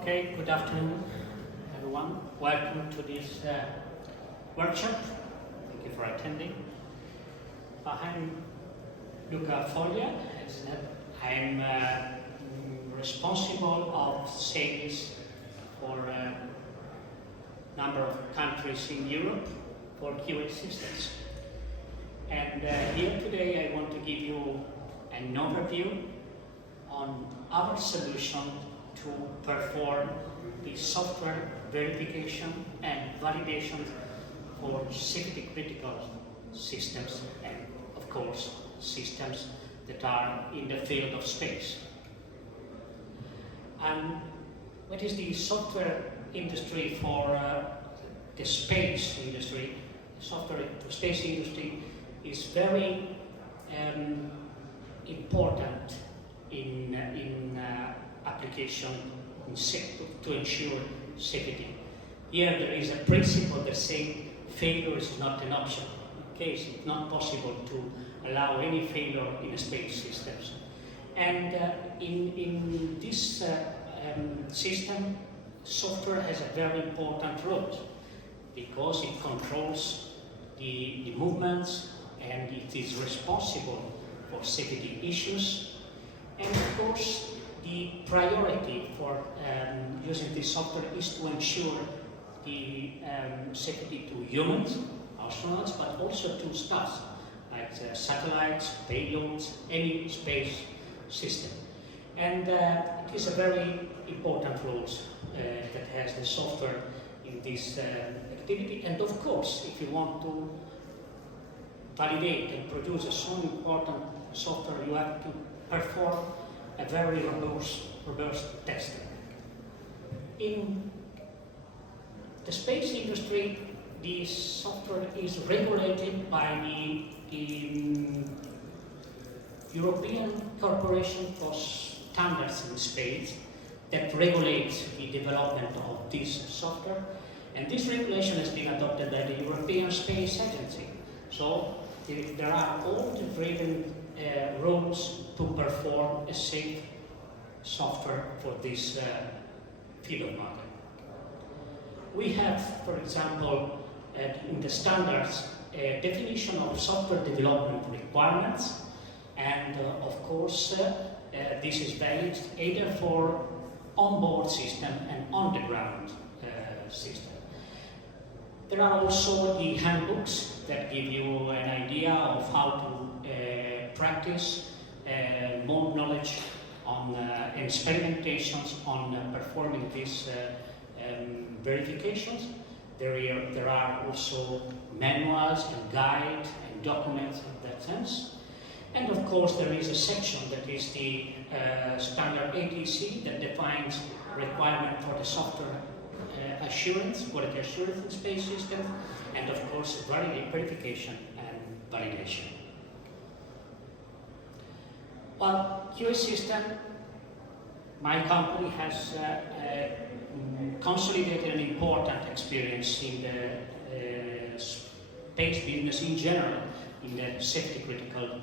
Okay, good afternoon, everyone. Welcome to this workshop. Thank you for attending. I'm Luca Foglia. I'm responsible of sales for a number of countries in Europe for QA systems. And here today I want to give you an overview on our solution to perform the software verification and validation for safety critical systems and, of course, systems that are in the field of space. And what is the software industry for the space industry? The software for space industry is very important in application to ensure safety. Here there is a principle that says failure is not an option. In case it's not possible to allow any failure in a space systems. And in this system, software has a very important role because it controls the movements and it is responsible for safety issues. And of course, the priority for using this software is to ensure the safety to humans, astronauts, but also to staff, like satellites, payloads, any space system. And it is a very important role that has the software in this activity. And of course, if you want to validate and produce a so important software, you have to perform a very robust testing. In the space industry, the software is regulated by the European Corporation for Standards in Space that regulates the development of this software. And this regulation has been adopted by the European Space Agency. So there are all the written rules to perform a safe software for this field of matter. We have, for example, in the standards, a definition of software development requirements, and of course, this is valid either for onboard system and on-the-ground system. There are also the handbooks that give you an idea of how to practice more knowledge on experimentations on performing these verifications. There are also manuals and guides and documents in that sense. And of course there is a section that is the standard ATC that defines requirement for the software assurance, quality assurance in space systems, and of course verification and validation. Well, QA system, my company has consolidated an important experience in the space business in general, in the safety critical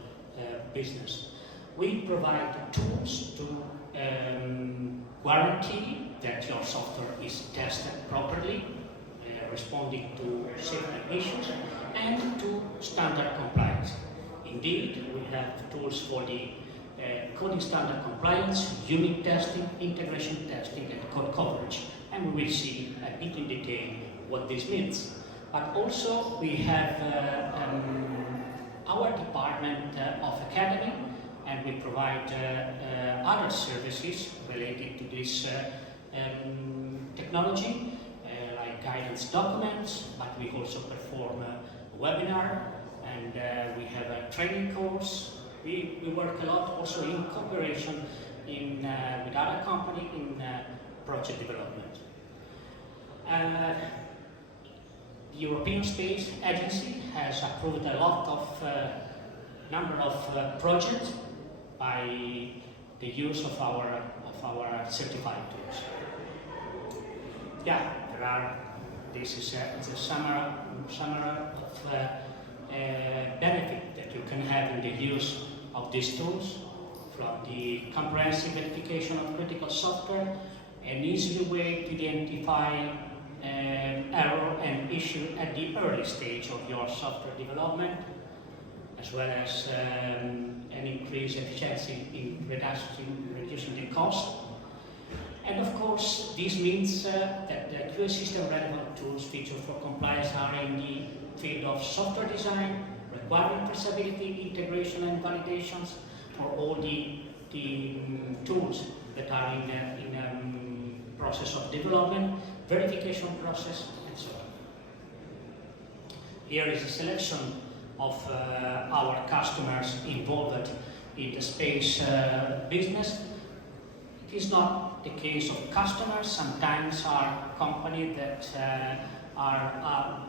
business. We provide tools to guarantee that your software is tested properly, responding to safety issues, and to standard compliance. Indeed, we have tools for the coding standard compliance, unit testing, integration testing, and code coverage. And we will see a bit in detail what this means. But also we have our department of academy, and we provide other services related to this technology, like guidance documents, but we also perform a webinar, and we have a training course. We work a lot also in cooperation with other companies in project development. The European Space Agency has approved a lot of number of projects by the use of our certified tools. Yeah, there are. This is a summary of benefit that you can have in the use of these tools, from the comprehensive verification of critical software an easy way to identify error and issue at the early stage of your software development, as well as an increased efficiency in reducing the cost. And of course, this means that the QA system relevant tools featured for compliance are in the field of software design, requirement traceability, integration and validations, or all the tools that are in process of development, verification process, and so on. Here is a selection of our customers involved in the space business. It is not the case of customers. Sometimes are companies that are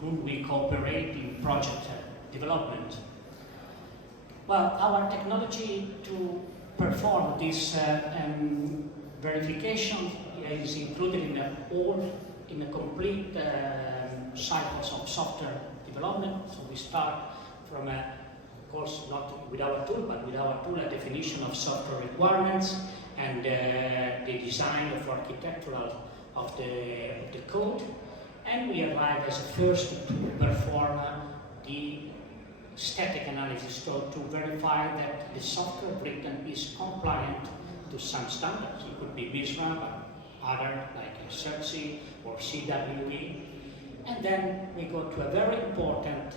whom we cooperate in project development. Well, our technology to perform this verification is included in a complete cycles of software development. So we start from of course, not with our tool, but with our tool, a definition of software requirements and the design of architectural of the code. And we arrive as a first to perform the static analysis to verify that the software written is compliant to some standards. It could be MISRA, but other like Astreé or CWE. And then we go to a very important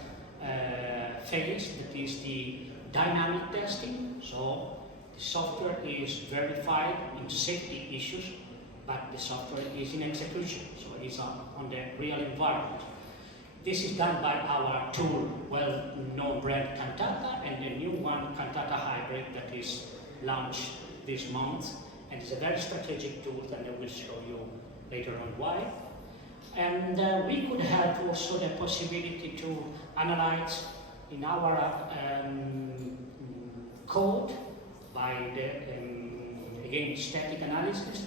phase, that is the dynamic testing. So the software is verified in safety issues, but the software is in execution, so it's on the real environment. This is done by our tool, well-known brand Cantata, and the new one, Cantata Hybrid, that is launched this month. And it's a very strategic tool, and I will show you later on why. And we could have also the possibility to analyze in our code by the, again, static analysis,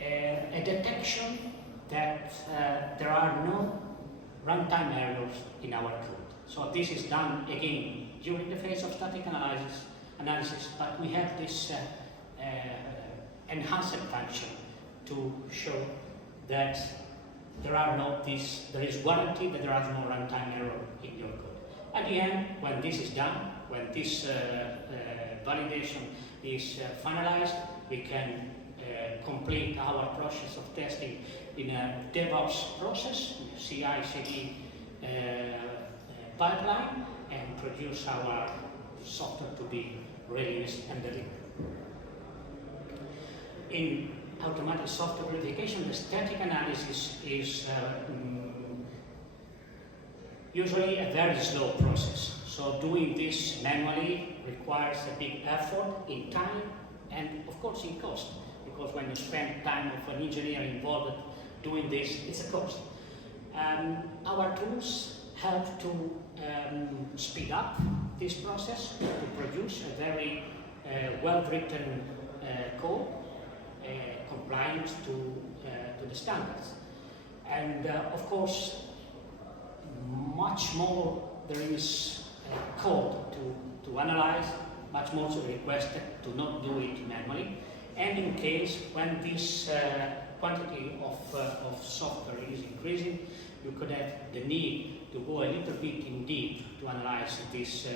a detection that there are no runtime errors in our code. So this is done again during the phase of static analysis, but we have this enhanced function to show that there is guarantee that there are no runtime error in your code. At the end, when this is done, when this validation is finalized, we can complete our process of testing in a DevOps process, CI/CD pipeline, and produce our software to be released and delivered. In automatic software verification, the static analysis is usually a very slow process. So doing this manually requires a big effort in time and of course in cost, because when you spend time of an engineer involved doing this, it's a cost. Our tools help to speed up this process, to produce a very well-written code compliant to the standards. And of course, much more there is code to analyze, much more to requested to not do it manually. And in case when this quantity of software is increasing, you could have the need to go a little bit in deep to analyze this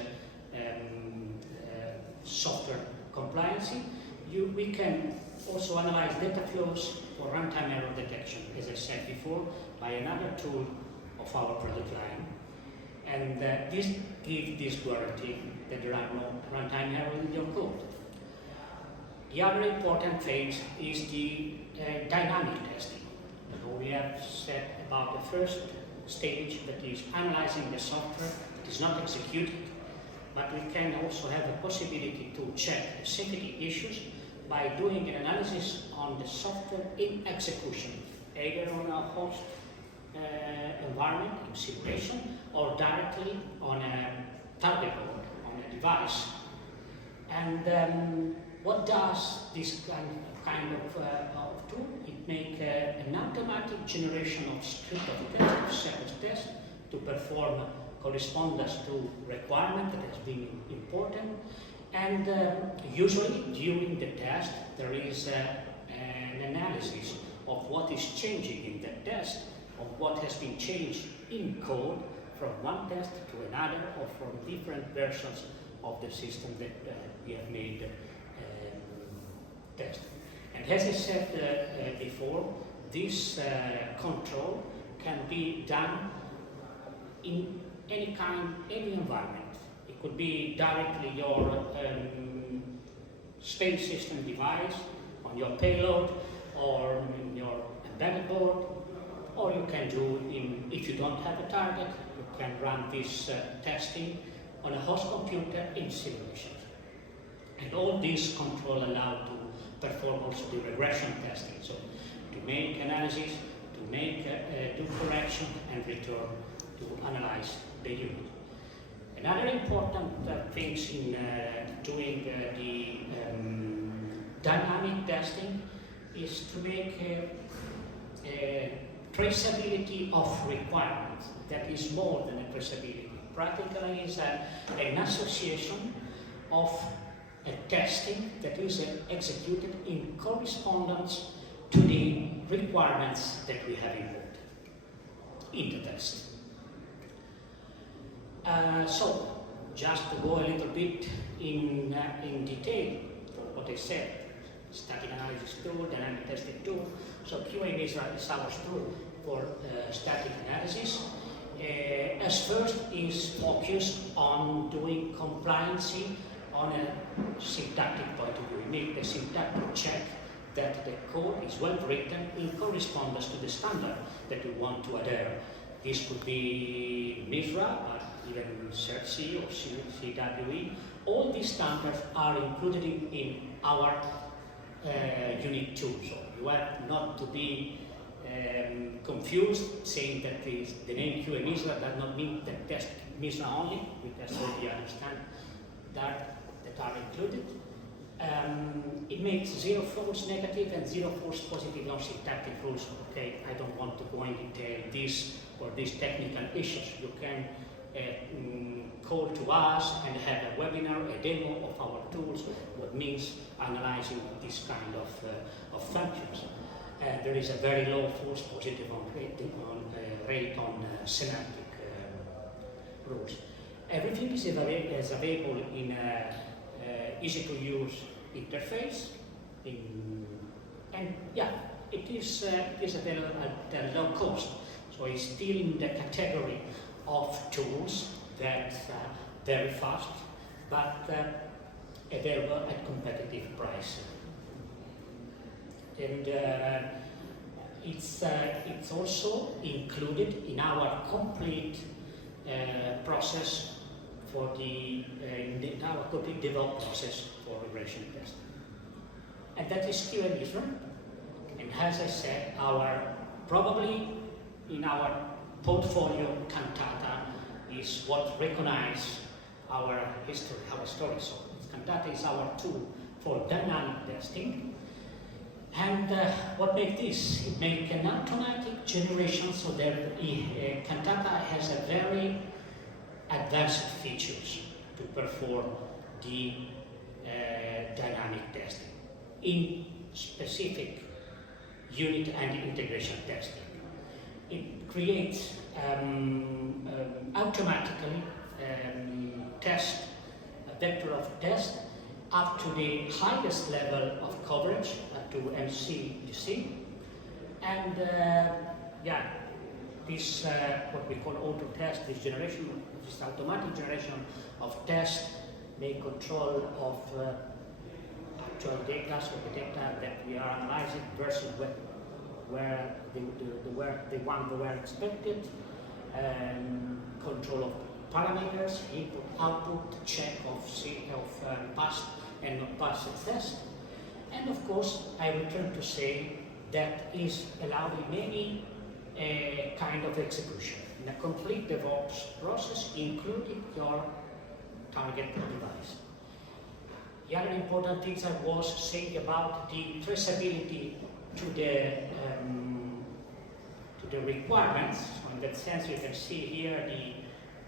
software compliancy. We can also analyze data flows for runtime error detection, as I said before, by another tool of our product line. And this gives this guarantee that there are no runtime errors in your code. The other important phase is the dynamic testing. So we have said about the first stage, that is analyzing the software that is not executed, but we can also have a possibility to check the safety issues by doing an analysis on the software in execution, either on a host environment in simulation or directly on a target board, on a device. And what does this kind of tool? It makes an automatic generation of script of test, of sequence test, to perform correspondence to requirement that has been imported. And usually during the test there is an analysis of what is changing in the test, of what has been changed in code from one test to another, or from different versions of the system that we have made test. And as I said before, this control can be done in any environment. It could be directly your space system device, on your payload, or in your embedded board, or you can do, if you don't have a target, you can run this testing on a host computer in simulations. And all these control allow to perform also the regression testing, so to make analysis, to make do correction, and return to analyze the unit. Another important things in doing the dynamic testing is to make traceability of requirements. That is more than a traceability. Practically is an association of a testing that is executed in correspondence to the requirements that we have involved in the test. So, just to go a little bit in detail for what I said, static analysis tool, dynamic testing tool. So QA-MISRA is our tool for static analysis. As first is focused on doing compliancy on a syntactic point of view. We make the syntactic check that the code is well written in correspondence to the standard that we want to adhere. This could be MISRA, but even CERT-C or CWE. All these standards are included in our Unit 2. So you have not to be confused, saying that the name QA-MISRA does not mean that test MISRA only. We test all the other standards that are included. It makes 0 false negative and 0 false positive non-syntactic rules. Okay, I don't want to go in detail this or these technical issues. You can call to us and have a webinar, a demo of our tools, what means analyzing this kind of functions. There is a very low false positive rate on semantic rules. Everything is available in easy to use interface, and yeah, it is available at a low cost. So it's still in the category of tools that very fast, but available at competitive price. And it's also included in our complete process for in our complete development process for regression testing. And that is QA-MISRA. And as I said, probably in our portfolio, Cantata is what recognizes our history, our story. So Cantata is our tool for dynamic testing. And what makes this? It makes an automatic generation, so that Cantata has a very advanced features to perform the dynamic testing in specific unit and integration testing. It creates automatically a vector of test up to the highest level of coverage, up to MCDC, and yeah, this what we call auto test, this automatic generation of test, may control of actual data, so the data that we are analyzing versus where the one they were expected, control of parameters, input, output, check of passed and not passed test, and of course I return to say that is allowing many kind of execution in a complete DevOps process, including your target device. The other important things I was saying about the traceability to the requirements. So in that sense, you can see here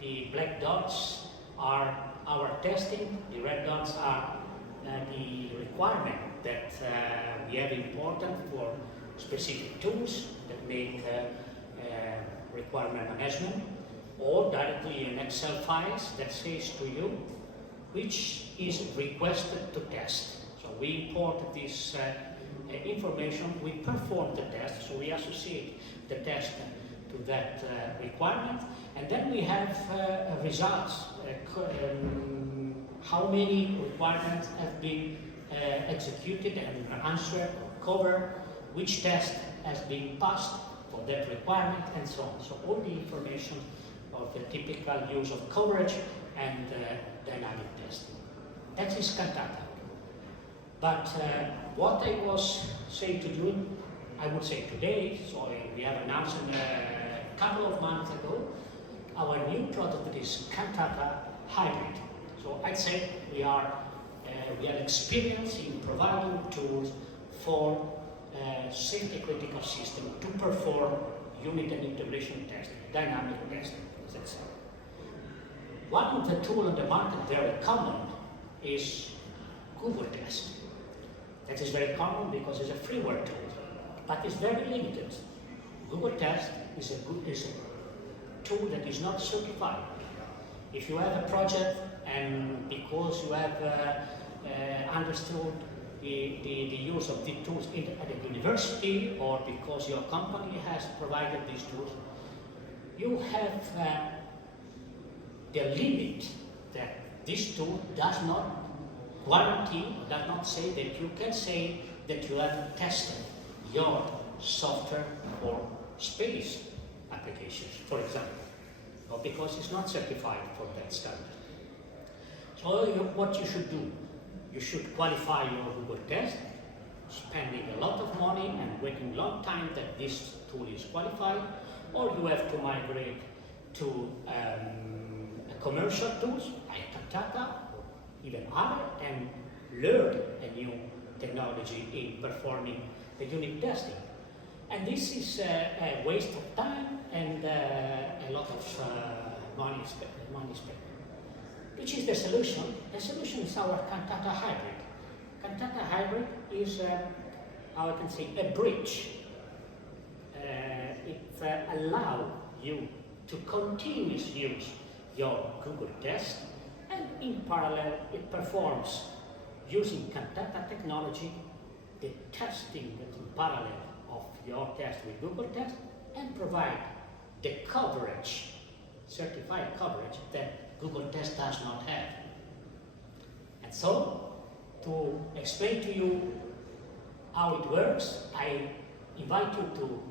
the black dots are our testing, the red dots are the requirement that we have important for specific tools that make requirement management, or directly in Excel files that says to you which is requested to test. So we import this information, we perform the test, so we associate the test to that requirement, and then we have results, how many requirements have been executed and answered or covered, which test has been passed for that requirement, and so on. So all the information of the typical use of coverage and dynamic testing. That is Cantata. But what I was saying to you, I would say today, so we have announced a couple of months ago, our new product is Cantata Hybrid. So I'd say we are experienced in providing tools for safety critical system to perform unit and integration testing, dynamic testing, as I said. One of the tools on the market very common is Google Test. That is very common because it's a freeware tool, but it's very limited. Google Test is a tool that is not certified. If you have a project and because you have understood the use of these tools at a university, or because your company has provided these tools, you have the limit that this tool does not guarantee, does not say that you can say that you have tested your software for space applications, for example, or because it's not certified for that standard. So what you should do, you should qualify your Google Test, spending a lot of money and waiting a long time that this tool is qualified, or you have to migrate to commercial tools like Cantata or even other, and learn a new technology in performing the unit testing. And this is a waste of time and a lot of money spent. Which is the solution? The solution is our Cantata Hybrid. Cantata Hybrid is, how I can say, a bridge. It allows you to continuously use your Google Test, and in parallel it performs, using Cantata technology, the testing that in parallel of your test with Google Test, and provide the coverage, certified coverage that Google Test does not have. And so, to explain to you how it works, I invite you to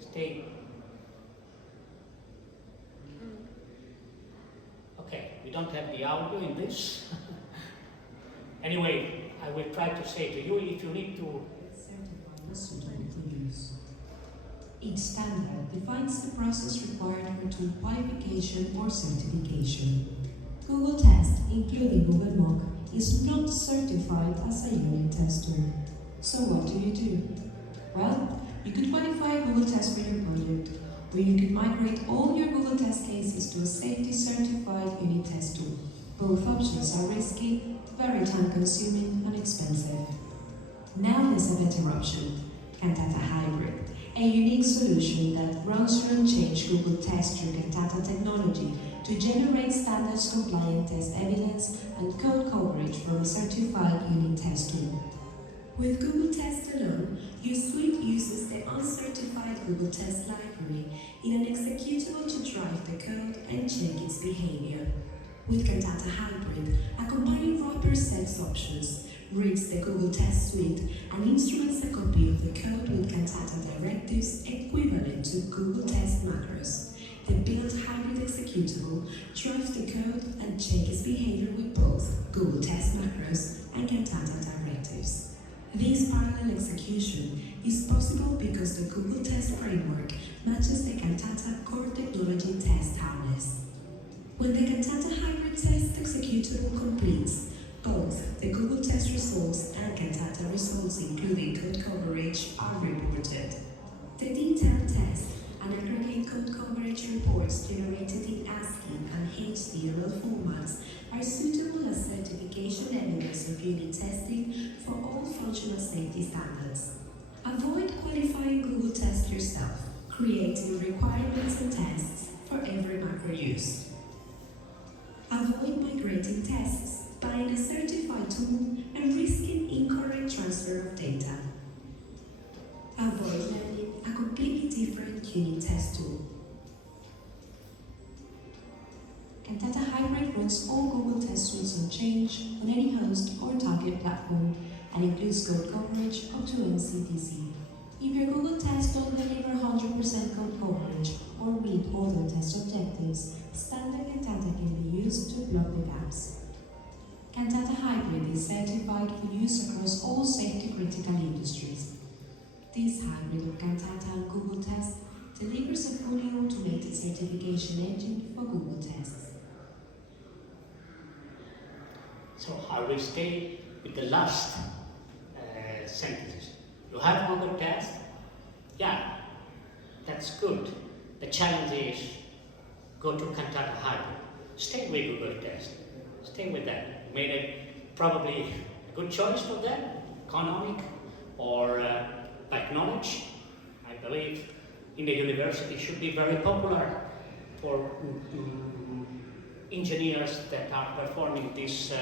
stay. Okay, we don't have the audio in this. Anyway, I will try to say to you, if you need to each standard defines the process required for tool qualification or certification. Google Test, including Google Mock, is not certified as a unit tester. So what do? Well, you could qualify Google Test for your project, or you could migrate all your Google Test cases to a safety certified unit test tool. Both options are risky, very time consuming and expensive. Now there's a better option, Cantata Hybrid. A unique solution that runs through and changes Google Test through Cantata technology to generate standards compliant test evidence and code coverage from a certified unit test tool. With Google Test alone, your suite uses the uncertified Google Test library in an executable to drive the code and check its behavior. With Cantata Hybrid, a combining robust sets options, reads the Google Test suite and instruments a copy of the code with Cantata directives equivalent to Google Test macros. The built hybrid executable drives the code and checks its behavior with both Google Test macros and Cantata directives. This parallel execution is possible because the Google Test framework matches the Cantata core technology test harness. When the Cantata Hybrid test executable completes, both the Google Test results and Cantata results, including code coverage, are reported. The detailed test and aggregate code coverage reports generated in ASCII and HTML formats are suitable as certification evidence of unit testing for all functional safety standards. Avoid qualifying Google Test yourself, creating requirements and tests for every macro use. Avoid migrating tests, buying a certified tool, and risking incorrect transfer of data. Avoid learning a completely different unit test tool. Cantata Hybrid runs all Google test suites on change on any host or target platform and includes code coverage up to MCTC. If your Google tests don't deliver 100% code coverage or meet all the test objectives, standard Cantata can be used to plug the gaps. Cantata Hybrid is certified for use across all safety-critical industries. This hybrid of Cantata and Google Test delivers a fully automated certification engine for Google Tests. So I will stay with the last sentences. You have Google Test? Yeah, that's good. The challenge is go to Cantata Hybrid. Stay with Google Test. Stay with that. Made it probably a good choice for them, economic or like knowledge. I believe in the university should be very popular for engineers that are performing this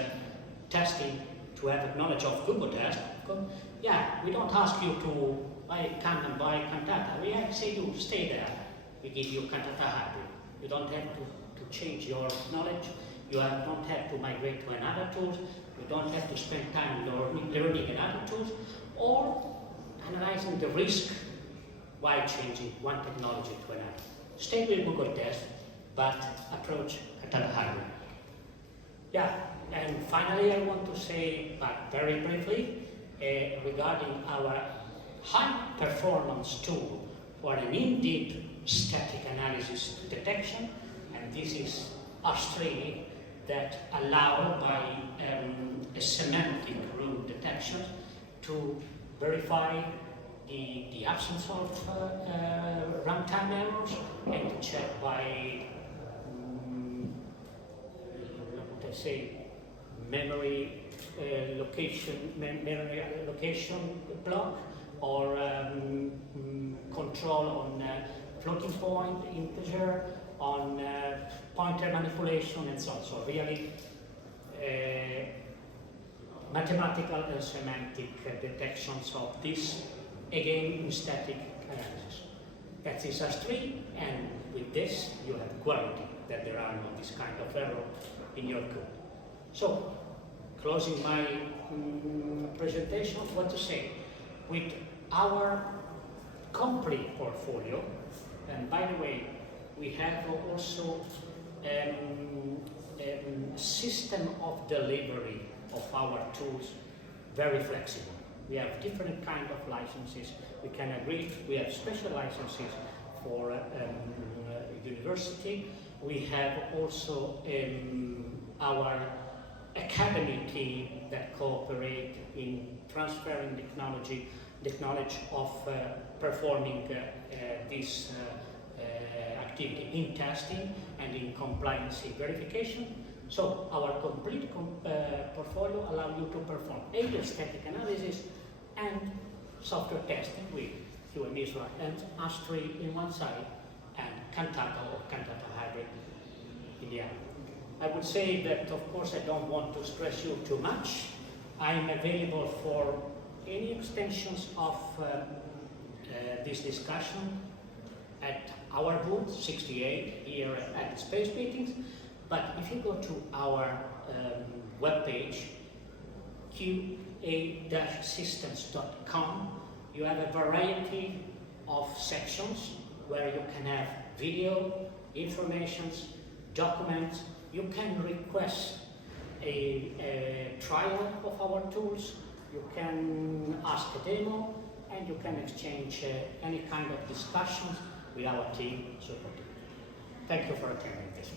testing to have knowledge of Google Test. Yeah, we don't ask you to come and buy Cantata. We say you stay there. We give you Cantata Hybrid. You don't have to change your knowledge. You don't have to migrate to another tool. You don't have to spend time learning another tool or analyzing the risk while changing one technology to another. Stay with Google Test, but approach Cantata Hybrid. Yeah, and finally I want to say, but very briefly, regarding our high-performance tool for an in-depth static analysis detection, and this is Astreé, that allow by a semantic rule detection to verify the absence of runtime errors and to check by memory location block or control on floating point integer, on pointer manipulation and so on. So really mathematical and semantic detections of this, again in static analysis. That is Astreé, and with this you have guarantee that there are no this kind of error in your code. So, closing my presentation, what to say? With our complete portfolio, and by the way, we have also system of delivery of our tools very flexible. We have different kind of licenses. We can agree. We have special licenses for university. We have also our academy team that cooperate in transferring the knowledge of performing this activity in testing and in compliance verification. So our complete portfolio allows you to perform either static analysis and software testing with QA-MISRA and Astreé in one side and Cantata or Cantata Hybrid in the other. I would say that, of course, I don't want to stress you too much. I'm available for any extensions of this discussion at our booth 68 here at the Space Meetings. But if you go to our webpage, QA-systems.com, you have a variety of sections where you can have video, informations, documents. You can request a trial of our tools, you can ask a demo, and you can exchange any kind of discussions with our team supporting. Thank you for attending this.